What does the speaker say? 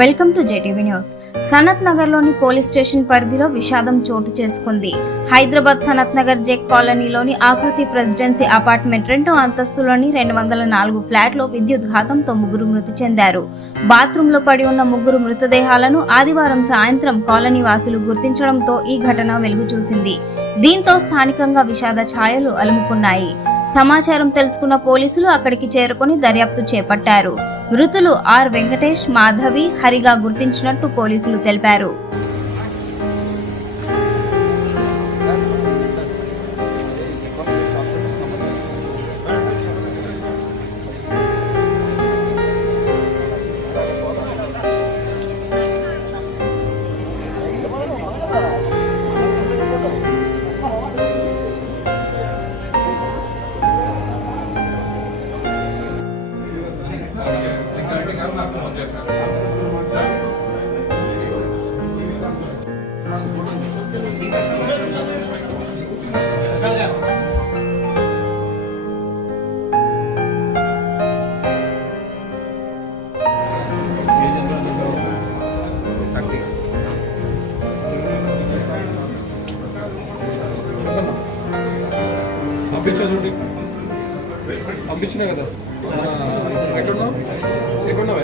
Welcome to JTV news. Sanath నగర్లోని police station పరిధిలో విషాదం చోటు చేసుకుంది. హైదరాబాద్ సనత్ నగర్ జెక్ కాలనీలోని ఆకృతి ప్రెసిడెన్సీ అపార్ట్మెంట్ 2వ అంతస్తులోని 204 ఫ్లాట్లో విద్యుత్ ఘాతంతో ముగ్గురు మృతి చెందారు. బాత్రూంలో పడి ఉన్న ముగ్గురు మృతదేహాలను ఆదివారం సాయంత్రం కాలనీ వాసులు గుర్తించడంతో ఈ ఘటన వెలుగు చూసింది. దీంతో స్థానికంగా విషాద ఛాయలు అలుముకున్నాయి. సమాచారం తెలుసుకున్న పోలీసులు అక్కడికి చేరుకొని దర్యాప్తు చేపట్టారు. మృతులు ఆర్ వెంకటేష్, మాధవి, హరిగా గుర్తించినట్టు పోలీసులు తెలిపారు. పంపించినా కదా ఎక్కడున్నావు